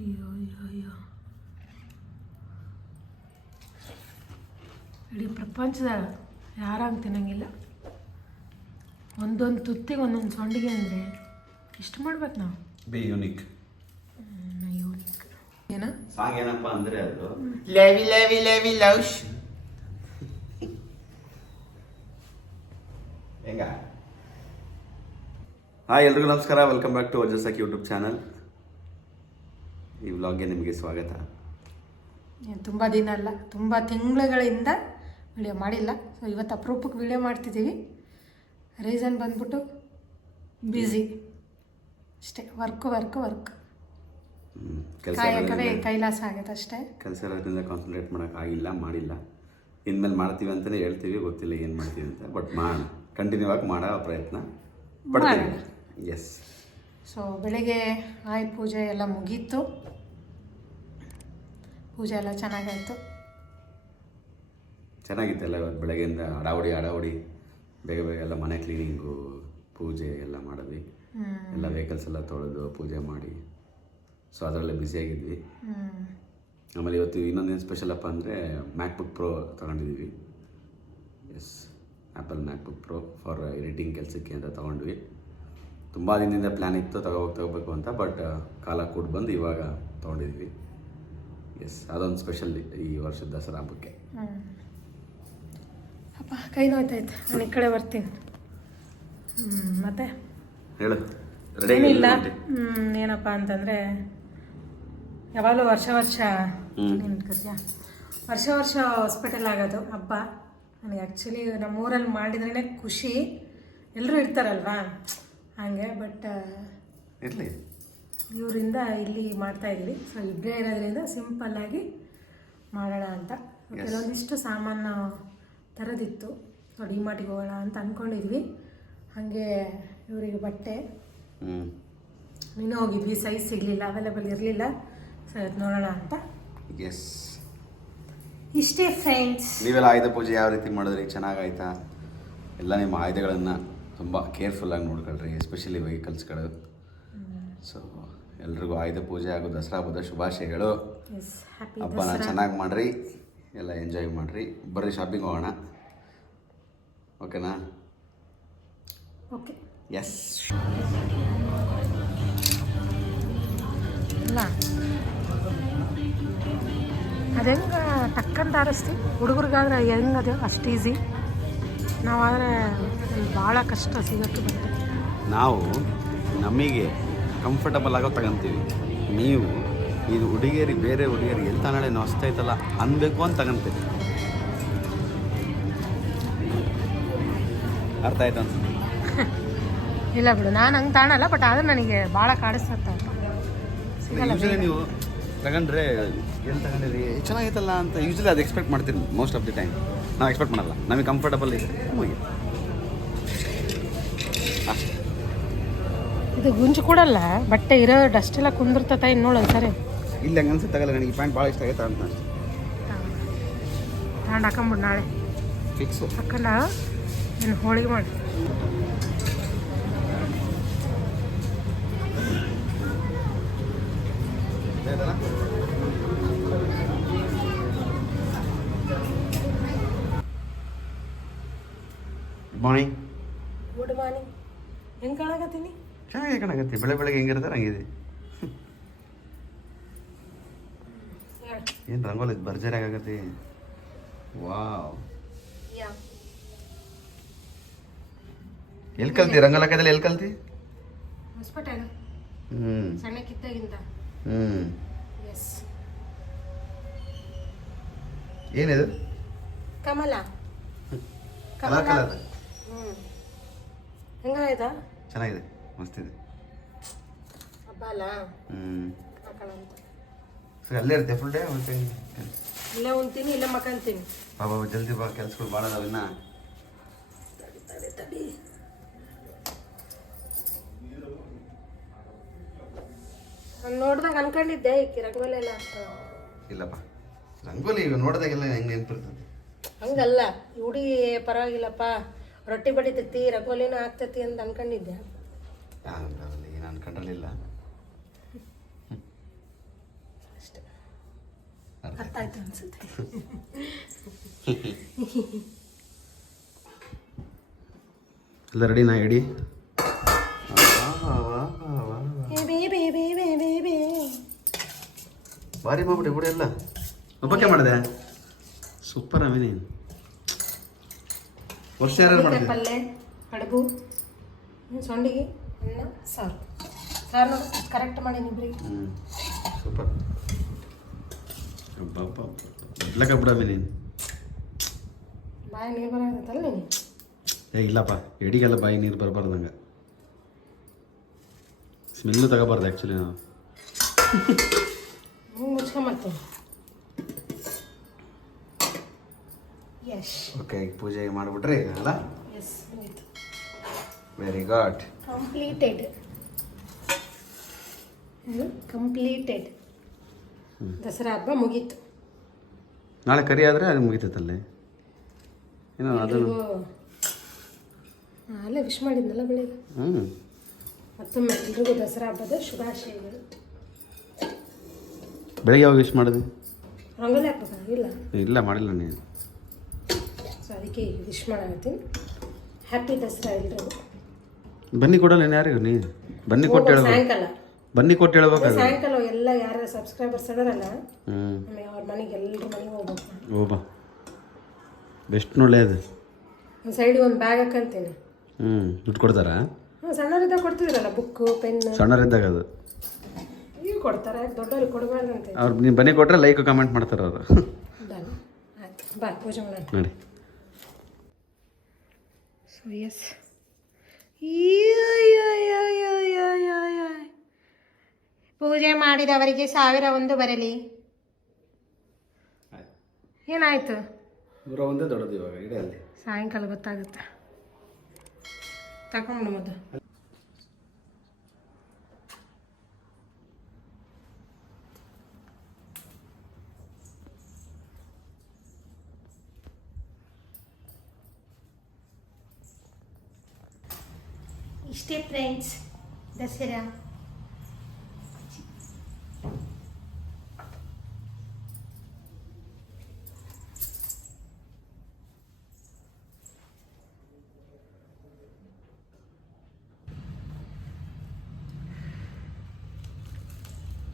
ಅಯ್ಯೋ ಅಯ್ಯೋ ಅಯ್ಯೋ, ಇಡೀ ಪ್ರಪಂಚದಾಗ ಯಾರಂಗೆ ತಿನ್ನಂಗಿಲ್ಲ. ಒಂದೊಂದು ತುತ್ತಿಗೆ ಒಂದೊಂದು ಸೊಂಡಿಗೆ ಅಂದರೆ ಇಷ್ಟು ಮಾಡ್ಬೇಕು ನಾವು. Be unique. ಯೂನಿಕ್ ಏನ ಸಾಂಗ್ ಏನಪ್ಪ ಅಂದರೆ ಅದು ಲೆವಿ ಲೆವಿ ಲೆವಿ ಲವ್ಸ್. ಹೆಂಗ? ಹಾಯ್ ಎಲ್ರಿಗೂ ನಮಸ್ಕಾರ, ವೆಲ್ಕಮ್ ಬ್ಯಾಕ್ ಟು ಅಜಸಕ್ ಯೂಟ್ಯೂಬ್ ಚಾನಲ್. ಈ ವ್ಲಾಗ್ಗೆ ನಿಮಗೆ ಸ್ವಾಗತ. ತುಂಬ ದಿನ ಅಲ್ಲ, ತುಂಬ ತಿಂಗಳುಗಳಿಂದ ವಿಡಿಯೋ ಮಾಡಿಲ್ಲ. ಸೊ ಇವತ್ತು ಅಪರೂಪಕ್ಕೆ ವಿಡಿಯೋ ಮಾಡ್ತಿದ್ದೀವಿ. ರೀಸನ್ ಬಂದ್ಬಿಟ್ಟು ಬ್ಯುಸಿ ಅಷ್ಟೇ. ವರ್ಕ್ ಕಾಯಕವೇ ಕೈಲಾಸ ಆಗುತ್ತೆ ಅಷ್ಟೇ. ಕೆಲಸ ಇರೋದ್ರಿಂದ ಕಾನ್ಸಂಟ್ರೇಟ್ ಮಾಡೋಕ್ಕಾಗಿಲ್ಲ, ಮಾಡಿಲ್ಲ. ಇನ್ಮೇಲೆ ಮಾಡ್ತೀವಿ ಅಂತಲೇ ಹೇಳ್ತೀವಿ, ಗೊತ್ತಿಲ್ಲ ಏನು ಮಾಡ್ತೀವಿ ಅಂತ. ಬಟ್ ಮಾಡೋಣ, ಕಂಟಿನ್ಯೂ ಆಗಿ ಮಾಡೋ ಪ್ರಯತ್ನ ಪಡ್ತೀವಿ. ಎಸ್. ಸೊ ಬೆಳಗ್ಗೆ ಆಯುಧ ಪೂಜೆ ಎಲ್ಲ ಮುಗೀತು. ಪೂಜೆ ಎಲ್ಲ ಚೆನ್ನಾಗಾಯಿತು. ಚೆನ್ನಾಗಿತ್ತಲ್ಲ. ಇವತ್ತು ಬೆಳಗ್ಗೆಯಿಂದ ಅಡಾವಡಿ ಬೇಗ ಎಲ್ಲ ಮನೆ ಕ್ಲೀನಿಂಗು, ಪೂಜೆ ಎಲ್ಲ ಮಾಡಿದ್ವಿ. ಎಲ್ಲ ವೆಹಿಕಲ್ಸ್ ಎಲ್ಲ ತೊಳೆದು ಪೂಜೆ ಮಾಡಿ, ಸೊ ಅದರಲ್ಲೇ ಬ್ಯುಸಿಯಾಗಿದ್ವಿ. ಆಮೇಲೆ ಇವತ್ತು ಇನ್ನೊಂದೇನು ಸ್ಪೆಷಲ್ ಅಪ್ಪ ಅಂದರೆ ಮ್ಯಾಕ್ಬುಕ್ ಪ್ರೋ ತೊಗೊಂಡಿದ್ದೀವಿ. Yes, Apple MacBook Pro for editing ಕೆಲಸಕ್ಕೆ ಅಂತ ತೊಗೊಂಡ್ವಿ. ತುಂಬ ದಿನದಿಂದ ಪ್ಲ್ಯಾನ್ ಇತ್ತು ತಗೋಬೇಕು ಅಂತ, ಬಟ್ ಕಾಲ ಕೂಡ ಬಂದು ಇವಾಗ ತೊಗೊಂಡಿದ್ವಿ. ಎಸ್, ಅದೊಂದು ಸ್ಪೆಷಲ್ ಈ ವರ್ಷದ ದಸರಾ ಹಬ್ಬಕ್ಕೆ. ಅಪ್ಪ ಕೈ ನೋಯ್ತಾಯ್ತು, ನಾನು ಈ ಕಡೆ ಬರ್ತೀನಿ. ಮತ್ತೆ ಹೇಳು. ಏನಿಲ್ಲ. ಏನಪ್ಪ ಅಂತಂದರೆ ಯಾವಾಗಲೂ ವರ್ಷ ಹಾಸ್ಪಿಟಲ್ ಆಗೋದು ಹಬ್ಬ. ನನಗೆ ಆ್ಯಕ್ಚುಲಿ ನಮ್ಮೂರಲ್ಲಿ ಮಾಡಿದ್ರೇ ಖುಷಿ. ಎಲ್ಲರೂ ಇರ್ತಾರಲ್ವಾ ಹಾಗೆ. ಬಟ್ ಇರಲಿ, ಇವರಿಂದ ಇಲ್ಲಿ ಮಾಡ್ತಾಯಿದ್ವಿ. ಸೊ ಇಬ್ಬರೇ ಇರೋದ್ರಿಂದ ಸಿಂಪಲ್ಲಾಗಿ ಮಾಡೋಣ ಅಂತ. ಕೆಲವೊಂದಿಷ್ಟು ಸಾಮಾನು ತರೋದಿತ್ತು. ಸೊ ಡಿಮಾರ್ಟಿಗೆ ಹೋಗೋಣ ಅಂತ ಅಂದ್ಕೊಂಡಿದ್ವಿ. ಹಾಗೆ ಇವರಿಗೆ ಬಟ್ಟೆ ನೀನು ಹೋಗಿದ್ವಿ, ಸೈಜ್ ಸಿಗಲಿಲ್ಲ, ಅವೈಲೇಬಲ್ ಇರಲಿಲ್ಲ. ಸೊ ಇವತ್ತು ನೋಡೋಣ ಅಂತ. ಎಸ್, ಇಷ್ಟೇ ಫ್ರೆಂಡ್ಸ್. ನೀವೆಲ್ಲ ಆಯುಧ ಪೂಜೆ ಯಾವ ರೀತಿ ಮಾಡಿದ್ರಿ? ಚೆನ್ನಾಗಾಯ್ತಾ? ಎಲ್ಲ ನಿಮ್ಮ ಆಯುಧಗಳನ್ನು ತುಂಬ ಕೇರ್ಫುಲ್ಲಾಗಿ ನೋಡ್ಕೊಳ್ರಿ, ಎಸ್ಪೆಷಲಿ ವೆಹಿಕಲ್ಸ್ಗಳು. ಸೊ ಎಲ್ರಿಗೂ ಆಯುಧ ಪೂಜೆ ಹಾಗೂ ದಸರಾ ಹಬ್ಬದ ಶುಭಾಶಯಗಳು. ಹಬ್ಬನ ಚೆನ್ನಾಗಿ ಮಾಡಿರಿ, ಎಲ್ಲ ಎಂಜಾಯ್ ಮಾಡಿರಿ. ಬರ್ರಿ ಶಾಪಿಂಗ್ ಹೋಗೋಣ, ಓಕೆನಾ? ಓಕೆ. ಎಸ್. ಇಲ್ಲ ಅದು ಹೆಂಗೆ ಟಕ್ಕಂತ ಆರಿಸ್ತೀವಿ. ಹುಡುಗರಿಗಾದ್ರೆ ಹೆಂಗದು ಅಷ್ಟು ಈಸಿ. ನಾವಾದರೆ ಭಾಳ ಕಷ್ಟ ಸಿಗೋಕ್ಕೆ ಬರುತ್ತೆ. ನಾವು ನಮಗೆ ಕಂಫರ್ಟಬಲ್ ಆಗೋ ತಗೊಂತೀವಿ. ನೀವು ಇದು ಹುಡುಗಿಯರಿ ಬೇರೆ ಹುಡುಗಿಯರಿ ಎಲ್ಲಿ ತಾನಾಳೆ ಹೊಸ್ತೈತಲ್ಲ ಅನ್ಬೇಕು ಅಂತ ತಗೊಂತೀವಿ. ಅರ್ಥ ಆಯ್ತು ಅಂತ? ಇಲ್ಲ ಬಿಡು, ನಾನು ಹಂಗೆ ತಾಣಲ್ಲ. ಬಟ್ ಆದ್ರೆ ನನಗೆ ಭಾಳ ಕಾಡಿಸ್ತಂತ ಯೂಶ್ವಲಿ ನೀವು ತಗೊಂಡ್ರೆ ಎಲ್ಲಿ ತಗೊಂಡಿರಿ ಚೆನ್ನಾಗೈತಲ್ಲ ಅಂತ ಯೂಶ್ವಲಿ ಅದು ಎಕ್ಸ್ಪೆಕ್ಟ್ ಮಾಡ್ತೀರಿ. ಮೋಸ್ಟ್ ಆಫ್ ದಿ ಟೈಮ್ ನಾವು ಎಕ್ಸ್ಪೆಕ್ಟ್ ಮಾಡಲ್ಲ. ನಮಗೆ ಕಂಫರ್ಟಬಲ್ ಇದೆ ಹೋಗಿ ಅಷ್ಟೇ. ಇದು ಗುಂಜು ಕೊಡಲ್ಲ, ಬಟ್ಟೆ ಇರೋ ಡಸ್ಟ್ ಎಲ್ಲ ಕುಂದಿರ್ತತ. ಇನ್ನು ನೋಡೋದು ಸರಿ ಇಲ್ಲ ಹಂಗೆ ಅನ್ಸುತ್ತೆ. ತಗಲ್ಲ, ನನಗೆ ಈ ಪ್ಯಾಂಟ್ ಭಾಳ ಇಷ್ಟ ಆಯ್ತಾ ಅಂತ ನಾನು ಹಾಕೊಂಬಿಡು. ನಾಳೆ ಫಿಕ್ಸ್ ಹಾಕೊಂಡ ನೀನು ಹೋಳಿಗೆ ಮಾಡಿ. ಮಾರ್ನಿಂಗ್. Good morning. ಹೆಂಗೆ ಕಾಣಕತ್ತೀನಿ? ಚೆನ್ನಾಗಿ ಕಾಣಕತ್ತಿ. ಬೆಳಗ್ಗೆ ಹೆಂಗಿರ್ತಾರೆ ಹಂಗಿದೆ. ಏನು ರಂಗೋಲಿ ಭರ್ಜರಿ ಆಗಕತ್ತಿ. ವಾವ್, ಎಲ್ಲಿ ಕಲ್ತಿ ರಂಗೋಲಿ ಹಾಕೋದಲ್ಲಿ? ಎಲ್ಲಿ ಕಲ್ತಿ? ಹೊಸಪೇಟೆಗ ಸಣ್ಣಕ್ಕಿದ್ದಾಗಿಂದ. ಎಸ್. ಏನಿದು? ಕಮಲ. Colour colour. ಹೆಂಗಾಯ್ತಾ? ಚೆನ್ನಾಗಿದೆ, ಮಸ್ತಿದೆ. ಹಬ್ಬ ಅಲ್ಲ, ಹಾಕೋಣ ಅಂತ. ಸರಿ, ಅಲ್ಲೇ ಇರುತ್ತೆ ಫುಲ್ ಡೇ? ಇಲ್ಲೇ ಉಣ್ತೀನಿ, ಇಲ್ಲೇ ಮಕ್ಕಂತೀನಿ. ಬಾಬಾ ಜಲ್ದಿ ಬಾ, ಕೆಲ್ಸಗಳು ಭಾಳ ಅದಾವ ಇನ್ನ. ತಡಿ ನಾನು ನೋಡ್ದಾಗ ಅನ್ಕೊಂಡಿದ್ದೆ ಈಕಿ ರಂಗೋಲಿ ಎಲ್ಲ ಹಾಕ್ತಾಳ. ಇಲ್ಲಪ್ಪ, ರಂಗೋಲಿ ನೋಡಿದಾಗೆಲ್ಲ ಹೆಂಗೆ ನೆನ್ಪಿರ್ತದೆ. ಹಂಗಲ್ಲ, ಹುಡುಗಿ ಪರವಾಗಿಲ್ಲಪ್ಪ, ರೊಟ್ಟಿ ಬಡಿತೈತಿ, ರಂಗೋಲಿನ ಆಗ್ತೈತಿ ಅಂತ ಅನ್ಕೊಂಡಿದ್ದೆ. ಏನು ಅನ್ಕೊಂಡಿರಲಿಲ್ಲ. ಆಯ್ತು ಅನ್ಸುತ್ತೆ. ಎಲ್ಲ ರೆಡಿನಾ ಇಡಿ? ಭಾರಿ ಮಾಡ್ಬಿಡಿ ಬಿಡಿ ಎಲ್ಲ. ಒಬ್ಬಕ್ಕೆ ಮಾಡಿದೆ ಸೂಪರ್ ಅಮೀನಿ. ವರ್ಷ ಯಾರು ಮಾಡಿದೆ? ಪಲ್ಯ, ಕಡುಬು, ಸೊಂಡಿಗೆ, ಅನ್ನ, ಸಾರು. ಸಾರು ಕರೆಕ್ಟ್ ಮಾಡಿ ಇಬ್ಬರಿಗೆ. ಸೂಪರ್. ಎಲ್ಲ ಬಿಡ ಅಮೀನಿ. ಬಾಯಿ ನೀರು ಬರೋದಲ್ಲ ನೀನು. ಇಲ್ಲಪ್ಪ, ಎಡಿಗೆಲ್ಲ ಬಾಯಿ ನೀರು ಬರಬಾರ್ದಂಗೆ. ಸ್ಮೆಲ್ಲು ತಗೋಬಾರ್ದು ಆ್ಯಕ್ಚುಲಿ ನಾವು. ಮುಚ್ಕೊಂಬರ್ತೀನಿ. ಯಶ್. ಓಕೆ, ಈಗ ಪೂಜೆ ಮಾಡಿಬಿಟ್ರೆ ಈಗ ಅಲ್ಲ? ಎಸ್, ಮುಗೀತು. Very good. ಕಂಪ್ಲೀಟೆಡ್. ದಸರಾ ಹಬ್ಬ ಮುಗೀತು. ನಾಳೆ ಕರಿ ಆದರೆ ಅದು ಮುಗಿತೈತಲ್ಲೇ. ಏನೋ ಅದನ್ನು ಅಲ್ಲೇ ವಿಶ್ ಮಾಡಿದ್ನಲ್ಲ ಬೆಳಿಗ್ಗೆ. ಮತ್ತೊಮ್ಮೆ ಎಲ್ರಿಗೂ ದಸರಾ ಹಬ್ಬದ ಶುಭಾಶಯಗಳು. ಬೆಳಗ್ಗೆ ಯಾವಾಗ ವಿಶ್ ಮಾಡಿದ್ವಿ? ರಂಗೋಲಿ ಹಾಕ್ಬೇಕಾಗಿಲ್ಲ. ಇಲ್ಲ ಮಾಡಿಲ್ಲ ನೀನು. ಸೊ ಅದಕ್ಕೆ ವಿಶ್ ಮಾಡತ್ತೀನಿ. ಹ್ಯಾಪಿ ದಸರಾ ಎಲ್ರಿಗೂ. ಬನ್ನಿ ಕೊಡಲ್ಲ ಯಾರಿಗೂ ನೀ ಬನ್ನಿ ಕೊಟ್ಟು ಹೇಳ್ಬೇಕು. ಸಾಯಂಕಾಲ ಬನ್ನಿ ಕೊಟ್ಟು ಹೇಳ್ಬೇಕಾಗ ಸಾಯಂಕಾಲ ಎಲ್ಲ ಯಾರು ಸಬ್ಸ್ಕ್ರೈಬರ್ಸ್ ಅದಾರಲ್ಲ ಅವ್ರ ಮನೆಗೆ ಎಲ್ಲರ ಮನೆಗೆ ಹೋಗ್ಬೇಕು. ಓಬಾ ಬೆಸ್ಟ್ ಒಳ್ಳೆಯದು. ಒಂದು ಸೈಡಿಗೆ ಒಂದು ಬ್ಯಾಗ್ ಹಾಕಂತೀನಿ. ದುಡ್ಡು ಕೊಡ್ತಾರಾ? ಸಣ್ಣವರಿದ್ದಾಗ ಕೊಡ್ತಿದ್ರಲ್ಲ ಬುಕ್ಕು ಪೆನ್ನು. ಸಣ್ಣರಿದ್ದಾಗ ಅದು ಈಗ ಕೊಡ್ತಾರೆ, ದೊಡ್ಡವ್ರಿಗೆ ಕೊಡಬಾರ್ದಂತೆ. ಅವ್ರು ನೀವು ಬನ್ನಿ ಕೊಟ್ಟರೆ ಲೈಕ್ ಕಮೆಂಟ್ ಮಾಡ್ತಾರೆ ಅವರು. ಆಯ್ತು, ಬಾ ಪೂಜೆ ಮಾಡೋಣ ನೋಡಿ. ಸೊ ಎಸ್, ಪೂಜೆ ಮಾಡಿದವರಿಗೆ 1001 ಬರಲಿ. ಏನಾಯ್ತು? 101 ದೊಡ್ಡದು ಇವಾಗ ಇಡೀ ಅಲ್ಲಿ. ಸಾಯಂಕಾಲ ಗೊತ್ತಾಗುತ್ತೆ. ತಗೊಂಡು ಮೊದಲು ಇಷ್ಟೇ ಫ್ರೆಂಡ್ಸ್ ದಸರಾ.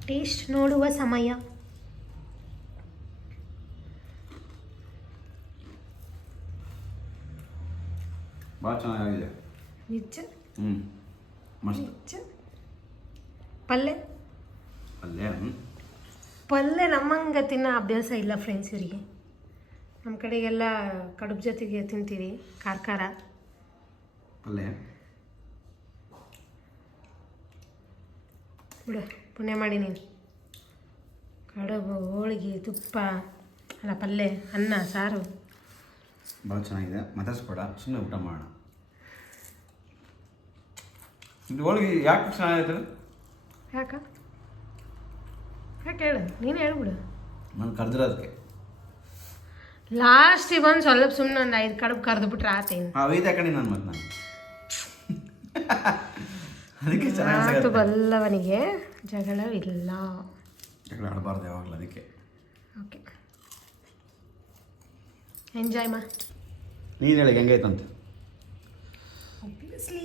ಟೇಸ್ಟ್ ನೋಡುವ ಸಮಯ. ಭಾಳ ಚೆನ್ನಾಗಿದೆ. ನಿಜ ಮಸ್ತ್. ನಿಜ. ಪಲ್ಯ ಅಲ್ಲೇ ಪಲ್ಯ ನಮ್ಮಂಗೆ ತಿನ್ನೋ ಅಭ್ಯಾಸ ಇಲ್ಲ ಫ್ರೆಂಡ್ಸ್ ಇವರಿಗೆ. ನಮ್ಮ ಕಡೆಗೆಲ್ಲ ಕಡುಬು ಜೊತೆಗೆ ತಿಂತೀವಿ ಖಾರ ಖಾರ ಪಲ್ಯ. ಬಿಡು, ಪುಣ್ಯ ಮಾಡಿ ನೀನು. ಕಡುಬು, ಹೋಳಿಗೆ, ತುಪ್ಪ ಅಲ್ಲ, ಪಲ್ಯ, ಅನ್ನ, ಸಾರು ಭಾಳ ಚೆನ್ನಾಗಿದೆ. ಮಾತಾಡ್ಸ್ಬೇಡ, ಸುಮ್ಮನೆ ಊಟ ಮಾಡೋಣ. ಇದು ಹೋಳಿಗೆ ಯಾಕೆ ಚೆನ್ನಾಗಿದೆ? ಯಾಕೆ ಹೇಳು, ನೀನು ಹೇಳ್ಬಿಡು. ನಾನು ಕರೆದಿರೋದಕ್ಕೆ ಲಾಸ್ಟಿಗೆ ಬಂದು ಸ್ವಲ್ಪ ಸುಮ್ಮನೆ ಒಂದು 5 ಕಡುಬು ಕರೆದು ಬಿಟ್ರೆ ಆತೇನು. ಒಯ್ದು ಯಾಕಂಡಿ ನಾನು ಮತ್ತೆ ನಾನು ಅದಕ್ಕೆ ಮಾತು ಚೆನ್ನಾಗಿ ಬಲ್ಲವನಿಗೆ ಜಗಳವಿಲ್ಲ. ಜಗಳ ಆಡಬಾರ್ದು ಯಾವಾಗಲೂ, ಅದಕ್ಕೆ. ಓಕೆ, ಎಂಜಾಯ್ ಮಾ. ನೀನು ಹೇಳಿ ಹೆಂಗೈತಂತ. ಒಬ್ವಿಯಸ್ಲಿ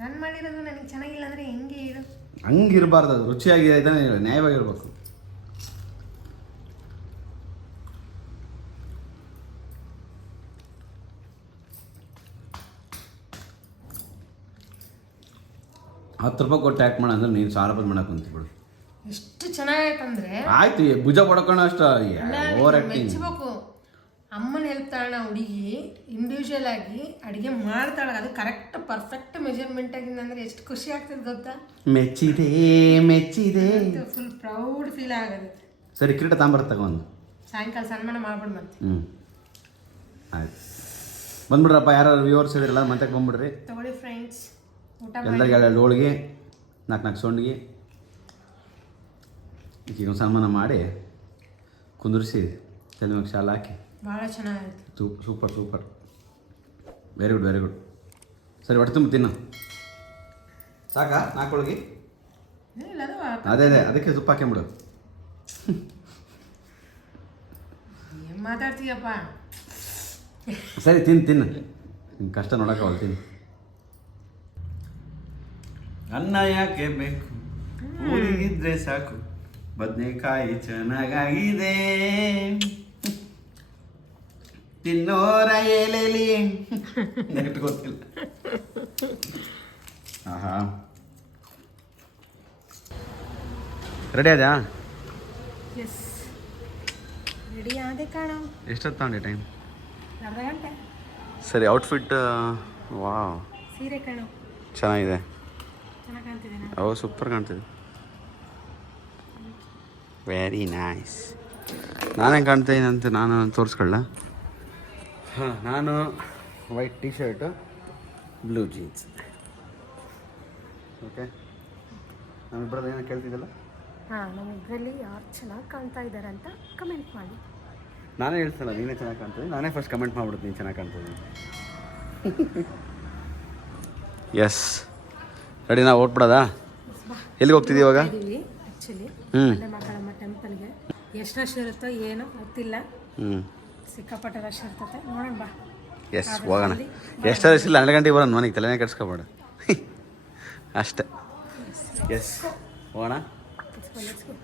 ನಾನು ಮಾಡಿರೋದು ನನಗೆ ಚೆನ್ನಾಗಿಲ್ಲ ಅಂದರೆ ಹೆಂಗೆ ಹೇಳು? ಹಂಗಿರಬಾರ್ದು, ಅದು ರುಚಿಯಾಗಿ ಇದ್ದಾನೆ, ನ್ಯಾಯವಾಗಿರ್ಬೇಕು. ₹10 ಕೊಟ್ಟು ಟ್ಯಾಕ್ ಮಾಡ ಅಂದ್ರೆ ನೀನು 1000 ರೂಪಾಯಿ ಮಾಡಕ್ಕೆ ಕುಂತಿಬಿಡು. ಎಷ್ಟು ಚೆನ್ನಾಗೈತಂದ್ರೆ ಆಯ್ತು, ಭುಜ ಪಡ್ಕೋಣ ಅಷ್ಟು ಓವರ್ ಆ್ಯಕ್ಟಿಂಗ್. ಮೆಚ್ಚಬೇಕು. ಅಮ್ಮನ ಹೆಲ್ಪ್ ತಾಳ ಹುಡುಗಿ ಇಂಡಿವಿಜುವಲ್ ಆಗಿ ಅಡುಗೆ ಮಾಡ್ತಾಳೆ, ಅದು ಕರೆಕ್ಟ್ ಪರ್ಫೆಕ್ಟ್ ಮೆಜರ್ಮೆಂಟ್ ಆಗಿಂದಂದ್ರೆ ಎಷ್ಟು ಖುಷಿ ಆಗ್ತದೆ ಗೊತ್ತಾ? ಮೆಚ್ಚಿದೆ ಮೆಚ್ಚಿದೆ. ಫುಲ್ ಪ್ರೌಡ್ ಫೀಲ್ ಆಗುತ್ತೆ. ಸರಿ, ಕಿರೀಟ ತಾಂಬರ್ ತಗೊಂಡು ಸಾಯಂಕಾಲ ಸನ್ಮಾನ ಮಾಡ್ಬಿಡು ಮತ್ತೆ. ಆಯ್ತು, ಬಂದ್ಬಿಡ್ರಪ್ಪ. ಯಾರು ವ್ಯೂವರ್ಸ್ ಇದ್ರಲ್ಲ ಮತ್ತೆ ಬಂದ್ಬಿಡ್ರಿ. ತಗೊಳ್ಳಿ ಫ್ರೆಂಡ್ಸ್, ಊಟ ಎಲ್ಲರಿಗೆ 2 ಹೋಳಿಗೆ, 4 ಸೊಂಡಿಗೆ ಈಗ ಸನ್ಮಾನ ಮಾಡಿ ಕುಂದಿರಿಸಿ ತಲೆಮಾಗ ಶಾಲ ಹಾಕಿ ಭಾಳ ಚೆನ್ನಾಗಿತ್ತು. Super super, very good very good. ಸರಿ, ಹೊಟ್ಟೆ ತುಂಬ ತಿನ್ನು. ಸಾಕಾ 4 ಹೋಳಿಗೆ? ಇಲ್ಲ, ಅದೇ ಅದಕ್ಕೆ ತುಪ್ಪ ಹಾಕ್ಕೊಂಬಿಡು. ಮಾತಾಡ್ತೀಯಪ್ಪ. ಸರಿ ತಿನ್ನು ನಿನ್ನ ಕಷ್ಟ ನೋಡೋಕ್ಕಾಗಲ್ಲ ತಿನ್ನು. ಅನ್ನ ಯಾಕೆ ಬೇಕು, ಊರಿಗಿದ್ರೆ ಸಾಕು, ಬದನೆಕಾಯಿ ಚೆನ್ನಾಗಾಗಿದೆ, ತಿನ್ನೋರ ಎಲೆಲಿ ನೆಟ್ಟು ಗೊತ್ತಿಲ್ಲ. ಆಹಾ ರೆಡಿ ಆದ್ಯಾ? ಎಸ್ ರೆಡಿ ಆದೆ ಕಾಣೋ. ಎಷ್ಟೊತ್ತು ತಗೊಂಡೆ ಟೈಮ್? ಅರ್ಧ ಗಂಟೆ. ಸರಿ ಔಟ್ಫಿಟ್ ವಾವ್ ಸೀರೆ ಕಾಣೋ, ಚೆನ್ನಾಗಿದೆ. ಚೆನ್ನಾಗಿ ಕಾಣ್ತಿದ್ದೇನೆ. ಓ ಸೂಪರ್ ಕಾಣ್ತಿದೆ, ವೆರಿ ನೈಸ್. ನಾನು ಹೆಂಗೆ ಕಾಣ್ತೀನಿ ಅಂತ ನಾನು ತೋರಿಸ್ಕೊಳ್ಳ. ಹಾಂ, ನಾನು white T shirt, blue jeans. Okay, ನಮ್ಮಿಬ್ಬರಲ್ಲಿ ಏನೋ ಕೇಳ್ತಿದ್ದಲ್ಲ? ಹಾಂ, ನಮ್ಮಿಬ್ಬರಲ್ಲಿ ಯಾರು ಚೆನ್ನಾಗಿ ಕಾಣ್ತಾ ಇದ್ದಾರೆ ಅಂತ ಕಮೆಂಟ್ ಮಾಡಿ. ನಾನೇ ಹೇಳ್ತಲ್ಲ, ನೀನೇ ಚೆನ್ನಾಗಿ ಕಾಣ್ತೀನಿ. ನಾನೇ ಫಸ್ಟ್ ಕಮೆಂಟ್ ಮಾಡ್ಬಿಡ್ತೀನಿ ನೀನು ಚೆನ್ನಾಗಿ ಕಾಣ್ತೀನಿ. ಎಸ್, ರೆಡಿ, ನಾವು ಓಟ್ಬಿಡೋದಾ? ಎಲ್ಲಿಗೆ ಹೋಗ್ತಿದ್ದೀವಿ ಇವಾಗ? ಆ್ಯಕ್ಚುಲಿ ಹ್ಞೂ ಮಕ್ಕಳಮ್ಮ ಟೆಂಪಲ್ಗೆ. ಎಷ್ಟು ರಶ್ ಇರುತ್ತೋ ಏನೋ ಗೊತ್ತಿಲ್ಲ, ಹ್ಞೂ ಸಿಕ್ಕಾಪಟ್ಟೆ ರಶ್ ಇರ್ತದೆ. ನೋಡೋಣ ಬಾ. ಎಸ್ ಹೋಗೋಣ. ಎಷ್ಟು ರಶ್ ಇಲ್ಲ, 12 ಗಂಟೆಗೆ ಬರೋಣ ಮನೆಗೆ, ತಲೆನೇ ಕೆಡ್ಸ್ಕೊಬೇಡ ಅಷ್ಟೇ. ಎಸ್ ಹೋಗೋಣ. Let's go.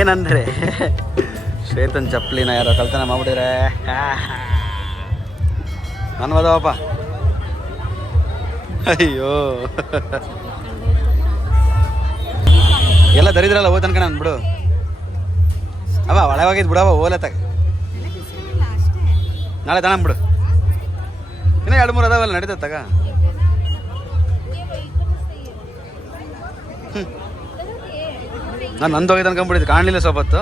ಏನಂದರೆ ಶ್ವೇತನ್ ಚಪ್ಪಲಿನ ಯಾರೋ ಕಳ್ತನ ಮಾಡ್ಬಿಟ್ಟಿದ್ರೆ ನಾನು ಅದಾವಪ್ಪ. ಅಯ್ಯೋ ಎಲ್ಲ ದರಿದ್ರಲ್ಲ ಹೋದ್ ತನಕ ನಾನು ಬಿಡು ಅವ ಒಳವಾಗಿದ್ದು ಬಿಡವ ಓಲೆ ತಗ ನಾಳೆ ತಗೊಂಡು ಬಿಡು. ಇನ್ನೂ 2-3 ಅದಾವಲ್ಲ ನಡೀತದೆ ತಗ. ನಾನು ನಂದು ಹೋಗಿದ್ದು ಅನ್ಕೊಂಡ್ಬಿಟ್ಟಿದ್ದೆ, ಕಾಣಲಿಲ್ಲ ಸ್ವಲ್ಪತ್ತು.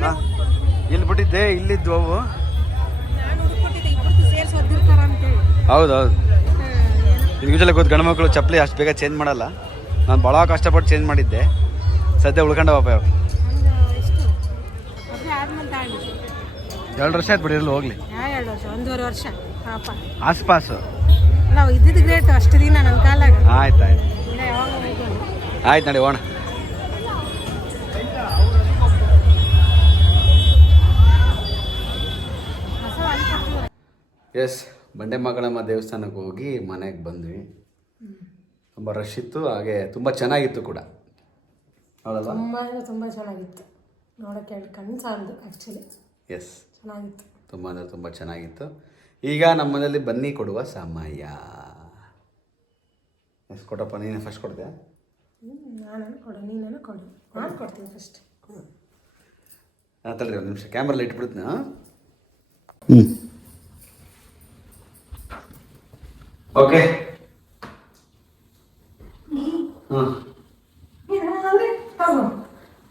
ಹಾಂ ಇಲ್ಲಿ ಬಿಟ್ಟಿದ್ದೆ, ಇಲ್ಲಿದ್ದು ಅವು. ಹೌದೌದು, ಯೂಶಲಿ ಗೊತ್ತು ಗಂಡು ಮಕ್ಕಳು ಚಪ್ಪಲಿ ಅಷ್ಟು ಬೇಗ ಚೇಂಜ್ ಮಾಡಲ್ಲ. ನಾನು ಭಾಳ ಕಷ್ಟಪಟ್ಟು ಚೇಂಜ್ ಮಾಡಿದ್ದೆ. ಸದ್ಯ ಉಳ್ಕೊಂಡವಪ್ಪ ಯಾವ ಒಂದು ಎಷ್ಟು ಮದುವೆ ಆದ್ಮೇಲೆ ತಗೊಂಡಿದ್ದು 2 ವರ್ಷ ಆಯ್ತು ಬಿಡಿ ಇರಲಿ ಹೋಗ್ಲಿ 2 ವರ್ಷ 1.5 ವರ್ಷ ಪಾಪ ಆಸ್ಪಾಸು ನಾವು ಇದ್ದಿದ್ದು ಗ್ರೇಟ್ ಅಷ್ಟು ದಿನ ನನ್ನ ಕಾಲಾಗ ಆಯ್ತು ಇಲ್ಲ ಯಾವಾಗ ಹೋಗೋದು ಆಯ್ತು ನಡಿ ಹೋಣ. ಹೊಸ ಅಲ್ಲಿ ಕೊಡ್ತೀವಿ. ಎಸ್ ಬಂಡೆ ಮಗಳಮ್ಮ ದೇವಸ್ಥಾನಕ್ಕೆ ಹೋಗಿ ಮನೆಗೆ ಬಂದ್ವಿ. ತುಂಬ ರಶ್ ಇತ್ತು, ಹಾಗೆ ತುಂಬ ಚೆನ್ನಾಗಿತ್ತು ಕೂಡ, ಹೌದಲ್ಲ? ತುಂಬ ಚೆನ್ನಾಗಿತ್ತು ನೋಡೋಕ್ಕೆ, ಕಣ್ಣು ಸಾಲದು ಆ್ಯಕ್ಚುಲಿ. ಎಸ್, ಚೆನ್ನಾಗಿತ್ತು, ತುಂಬ ಅಂದರೆ ತುಂಬ ಚೆನ್ನಾಗಿತ್ತು. ಈಗ ನಮ್ಮ ಮನೇಲಿ ಬನ್ನಿ ಕೊಡುವ ಸಮಯ. ಎಸ್ ಕೊಟ್ಟಪ್ಪ, ನೀನು ಫಸ್ಟ್ ಕೊಡ್ತೀಯಾ? ನಾನು ಕೊಡು, ನೀನು ಕೊಡು, ನಾನು ಕೊಡ್ತೀನಿ ಫಸ್ಟ್. ತಡ್ರಿ ಒಂದು ನಿಮಿಷ, ಕ್ಯಾಮ್ರಲ್ಲಿ ಇಟ್ಬಿಡ್ತೀನಿ. ಓಕೆ.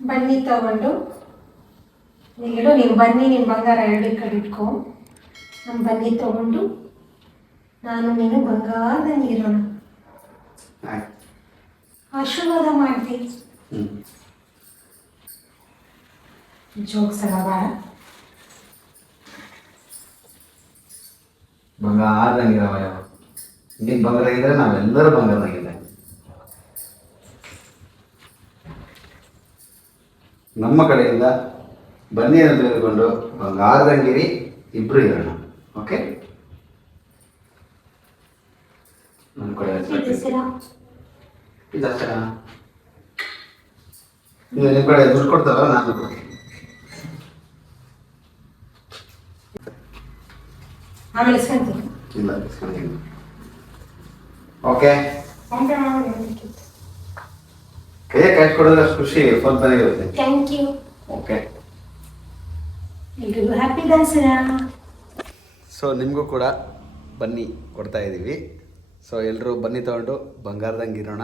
ಬನ್ನಿ ತಗೊಂಡು ಇಲ್ಲಿಡು, ನೀನು ಬನ್ನಿ, ನಿನ್ನ ಬಂಗಾರ 2 ಕಡೆ ಇಟ್ಕೊ. ನಾನು ಬನ್ನಿ ತಗೊಂಡು ನಾನು ನೀನು ಬಂಗಾರದಂಗಿರೋಣ, ಆಶೀರ್ವಾದ ಮಾಡ್ತೀನಿ. ಜೋಕ್ಸಲ್ಲ ಬಾಳ. ಬಂಗಾರದಂಗಿರವ ಯಾವ ನೀನು ಬಂಗಾರ ಇದ್ರೆ ನಾವೆಲ್ಲರೂ ಬಂಗಾರದಾಗಿದ್ದೆ. ನಮ್ಮ ಕಡೆಯಿಂದ ಬನ್ನಿಯನ್ನು ತೆಗೆದುಕೊಂಡು ಬಂಗಾರದಂಗಿರಿ ಇಬ್ರು ಇರೋಣ. ಓಕೆ, ನಮ್ಮ ಕಡೆ ಇದಷ್ಟ ನಿಮ್ಮ ಕಡೆ ದುಡ್ಡು ಕೊಡ್ತಾರ, ನಾನು ಕೊಡ್ತೀನಿ. ಆಮೇಲೆ ಇಸ್ಕೊಂತೀನಿ. ಇಲ್ಲ ಇಸ್ಕೊಂಡಿದ್ದೀನಿ. ಓಕೆ, ಕೈಯ ಕ್ಯಾಶ್ ಕೊಡೋದ್ರೆ ಅಷ್ಟು ಖುಷಿ ಫೋನ್ ಬಂದಿರುತ್ತೆ. Thank you. ಓಕೆ, ಎಲ್ರಿಗೂ ಹ್ಯಾಪಿ ದಸರಾ. ಸೊ ನಿಮಗೂ ಕೂಡ ಬನ್ನಿ ಕೊಡ್ತಾ ಇದ್ದೀವಿ. ಸೊ ಎಲ್ಲರೂ ಬನ್ನಿ ತೊಗೊಂಡು ಬಂಗಾರದಂಗೆ ಇರೋಣ,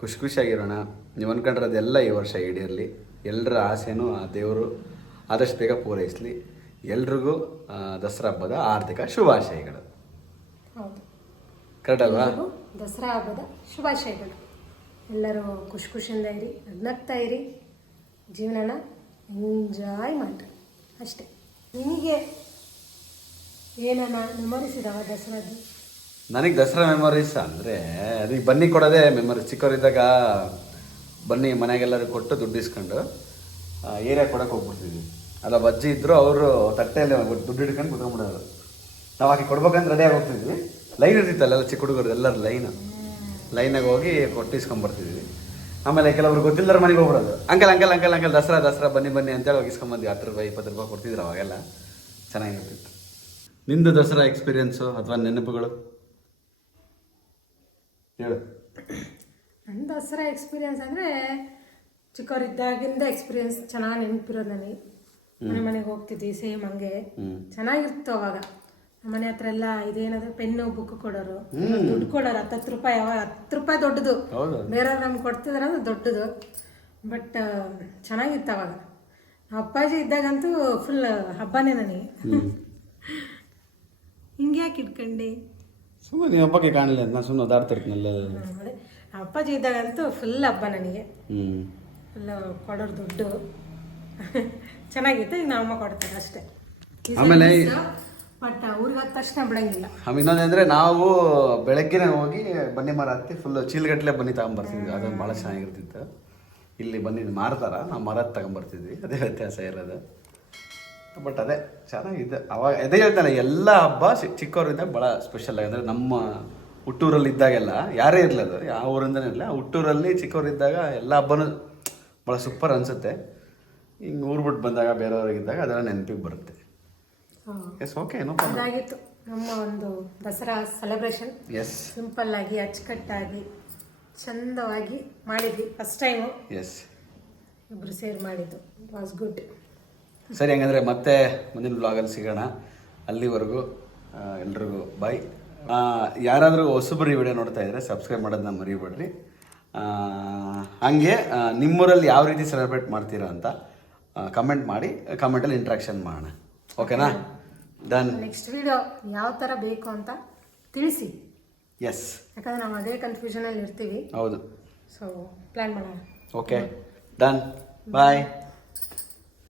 ಖುಷಿಯಾಗಿರೋಣ. ನೀವು ಅಂದ್ಕೊಂಡಿರೋದೆಲ್ಲ ಈ ವರ್ಷ ಈಡೇರಲಿ. ಎಲ್ಲರ ಆಸೆನೂ ಆ ದೇವರು ಆದಷ್ಟು ಬೇಗ ಪೂರೈಸಲಿ. ಎಲ್ರಿಗೂ ದಸರಾ ಹಬ್ಬದ ಆರ್ಥಿಕ ಶುಭಾಶಯಗಳು. ಹೌದು, ಕರೆಕ್ಟ್ ಅಲ್ವಾ? ದಸರಾ ಹಬ್ಬದ ಶುಭಾಶಯಗಳು. ಎಲ್ಲರೂ ಖುಷಿಯಿಂದ ಇರಿ, ನಗ್ನಗ್ತಾ ಇರಿ, ಜೀವನನ ಎಂಜಾಯ್ ಮಾಡಿರಿ ಅಷ್ಟೇ. ನಿಮಗೆ ಏನನ್ನ ಮೆಮೊರೀಸ್ ಇದಾವ ದಸರಾದ್ದು? ನನಗೆ ದಸರಾ ಮೆಮೊರೀಸ್ ಅಂದರೆ ಅದಕ್ಕೆ ಬನ್ನಿ ಕೊಡೋದೇ ಮೆಮೊರೀಸ್. ಚಿಕ್ಕವರಿದ್ದಾಗ ಬನ್ನಿ ಮನೆಗೆಲ್ಲರೂ ಕೊಟ್ಟು ದುಡ್ಡು ಇಸ್ಕೊಂಡು ಏರಿಯಾ ಕೊಡೋಕೆ ಹೋಗ್ಬಿಡ್ತಿದ್ವಿ. ಅಲ್ಲ ಬಜ್ಜಿ ಇದ್ದರು, ಅವರು ತಟ್ಟೆಯಲ್ಲಿ ದುಡ್ಡು ಹಿಡ್ಕೊಂಡು ಕುತ್ಕೊಂಡ್ಬಿಡೋರು. ನಾವು ಆಕೆ ಕೊಡ್ಬೇಕಂತ ರೆಡಿಯಾಗಿ ಹೋಗ್ತಿದ್ವಿ. ಲೈನ್ ಇರ್ತಿತ್ತಲ್ಲ ಚಿಕ್ಕ ಹುಡುಗರು ಎಲ್ಲರೂ ಲೈನಾಗಿ ಹೋಗಿ ಕೊಟ್ಟು ಇಸ್ಕೊಂಬರ್ತಿದ್ವಿ. ಆಮೇಲೆ ಕೆಲವರು ಗೊತ್ತಿಲ್ಲದ್ರ ಮನೆಗೆ ಹೋಗ್ಬಿಡೋದು. ಅಂಕಲ್ ದಸರಾ ಬನ್ನಿ ಅಂತೇಳಿ ಹೋಗಿ ಇಸ್ಕೊಂಬಂದ್ವಿ. 10 ರೂಪಾಯಿ 20 ರೂಪಾಯಿ ಕೊಡ್ತಿದ್ರು ಅವಾಗೆಲ್ಲ. ಚೆನ್ನಾಗಿರ್ತಿತ್ತು. ನಿಂದು ದಸರಾ ಎಕ್ಸ್ಪೀರಿಯನ್ಸು ಅಥವಾ ನೆನಪುಗಳು ಹೇಳು. ನನ್ನ ದಸರಾ ಎಕ್ಸ್ಪೀರಿಯನ್ಸ್ ಅಂದರೆ ಚಿಕ್ಕವರಿದ್ದಾಗಿಂದ ಎಕ್ಸ್ಪೀರಿಯನ್ಸ್ ಚೆನ್ನಾಗಿ ನೆನಪಿರೋದು ನನಗೆ. ಮನೆಗೆ ಹೋಗ್ತಿದ್ವಿ ಸೇಮ್ ಹಂಗೆ ಚೆನ್ನಾಗಿತ್ತು. ಅವಾಗ ಮನೆ ಹತ್ರ ಎಲ್ಲ ಇದೇನಾದ್ರು ಪೆನ್ನು ಬುಕ್ ಕೊಡೋರು, ದುಡ್ಡು ಕೊಡೋರು. 10 ರೂಪಾಯಿ, ಅವಾಗ 10 ರೂಪಾಯಿ ದೊಡ್ಡದು, ಬೇರೆಯವ್ರು ನಮ್ಗೆ ಕೊಡ್ತಿದ್ರ ಅದು ದೊಡ್ಡದು. ಬಟ್ ಚೆನ್ನಾಗಿತ್ತು ಅವಾಗ. ಅಪ್ಪಾಜಿ ಇದ್ದಾಗಂತೂ ಫುಲ್ ಹಬ್ಬನೇ ನನಗೆ. ಹಿಂಗೆ ಯಾಕೆ ಇಟ್ಕೊಂಡೆ? ಸುಮ್ಮನೆ ನೀವು ಹಬ್ಬಕ್ಕೆ ಕಾಣಲಿಲ್ಲ ಅಂತ ನಾನು ಸುಮ್ಮನೆ ಓದಾಡ್ತಿರ್ತೀನಲ್ಲ. ಅದೇ ಅಪ್ಪಾಜಿ ಇದ್ದಾಗಂತೂ ಫುಲ್ ಹಬ್ಬ ನನಗೆ. ಫುಲ್ ಕೊಡೋರು ದುಡ್ಡು ಚೆನ್ನಾಗಿತ್ತು. ಈಗ ನಮ್ಮ ಅಮ್ಮ ಕೊಡ್ತಾರೆ ಅಷ್ಟೇ. ಆಮೇಲೆ ಬಟ್ ಊರಿಗೆ ಹೋದ ತಕ್ಷಣ ಬಿಡಂಗಿಲ್ಲ. ಇನ್ನೊಂದಂದರೆ ನಾವು ಬೆಳಗ್ಗೆನೇ ಹೋಗಿ ಬನ್ನಿ ಮರ ಹತ್ತಿ ಫುಲ್ ಚೀಲಗಟ್ಟಲೆ ಬನ್ನಿ ತಗೊಂಬರ್ತಿದ್ವಿ. ಅದೊಂದು ಭಾಳ ಚೆನ್ನಾಗಿರ್ತಿತ್ತು. ಇಲ್ಲಿ ಬನ್ನಿ ಮಾರ್ತಾರ, ನಾವು ಮರ ತಗೊಂಬರ್ತಿದ್ವಿ. ಅದೇ ವ್ಯತ್ಯಾಸ ಇರೋದು. ಬಟ್ ಅದೇ ಚೆನ್ನಾಗಿದೆ ಅವಾಗ. ಅದೇ ಹೇಳ್ತಾನೆ, ಎಲ್ಲ ಹಬ್ಬ ಚಿಕ್ಕವರಿಂದ ಭಾಳ ಸ್ಪೆಷಲ್ ಆಗಿ. ಅಂದರೆ ನಮ್ಮ ಹುಟ್ಟೂರಲ್ಲಿ ಇದ್ದಾಗೆಲ್ಲ ಯಾರೇ ಇರಲದು, ಯಾವ ಊರಿಂದನೇ ಇರಲಿಲ್ಲ, ಹುಟ್ಟೂರಲ್ಲಿ ಚಿಕ್ಕವರಿದ್ದಾಗ ಎಲ್ಲ ಹಬ್ಬನೂ ಭಾಳ ಸೂಪರ್ ಅನಿಸುತ್ತೆ. ಹಿಂಗೆ ಊರು ಬಿಟ್ಟು ಬಂದಾಗ ಬೇರೆಯವ್ರಿಗಿದ್ದಾಗ ಅದೆಲ್ಲ ನೆನಪಿಗೆ ಬರುತ್ತೆ. ಎಸ್, ಓಕೆ, ಅದಾಗಿತ್ತು ನಮ್ಮ ಒಂದು ದಸರಾ ಸೆಲೆಬ್ರೇಷನ್. ಎಸ್, ಸಿಂಪಲ್ ಆಗಿ ಅಚ್ಚುಕಟ್ಟಾಗಿ ಚಂದವಾಗಿ ಮಾಡಿದ್ವಿ ಫಸ್ಟ್ ಟೈಮು. ಎಸ್, ಇಬ್ಬರು ಸೇರಿ ಮಾಡಿದ್ದು. It was good. ಸರಿ, ಹಂಗಂದರೆ ಮತ್ತೆ ಮುಂದಿನ ಬ್ಲಾಗಲ್ಲಿ ಸಿಗೋಣ. ಅಲ್ಲಿವರೆಗೂ ಎಲ್ರಿಗೂ ಬಾಯ್. ಯಾರಾದರೂ ಹೊಸಬರು ಈ ವಿಡಿಯೋ ನೋಡ್ತಾ ಇದ್ದರೆ ಸಬ್ಸ್ಕ್ರೈಬ್ ಮಾಡೋದನ್ನ ಮರಿಬೇಡ್ರಿ. ಹಾಗೆ ನಿಮ್ಮೂರಲ್ಲಿ ಯಾವ ರೀತಿ ಸೆಲೆಬ್ರೇಟ್ ಮಾಡ್ತೀರಾ ಅಂತ ಕಮೆಂಟ್ ಮಾಡಿ, ಕಮೆಂಟಲ್ಲಿ ಇಂಟ್ರಾಕ್ಷನ್ ಮಾಡೋಣ. ಓಕೆನಾ? ಡನ್. ನೆಕ್ಸ್ಟ್ ವಿಡಿಯೋ ಯಾವ ಥರ ಬೇಕು ಅಂತ ತಿಳಿಸಿ. ಎಸ್, ಯಾಕಂದರೆ ನಾವು ಅದೇ ಕನ್ಫ್ಯೂಷನಲ್ಲಿ ಇರ್ತೀವಿ. ಹೌದು. ಸೊ ಪ್ಲ್ಯಾನ್ ಮಾಡೋಣ. Okay, done bye.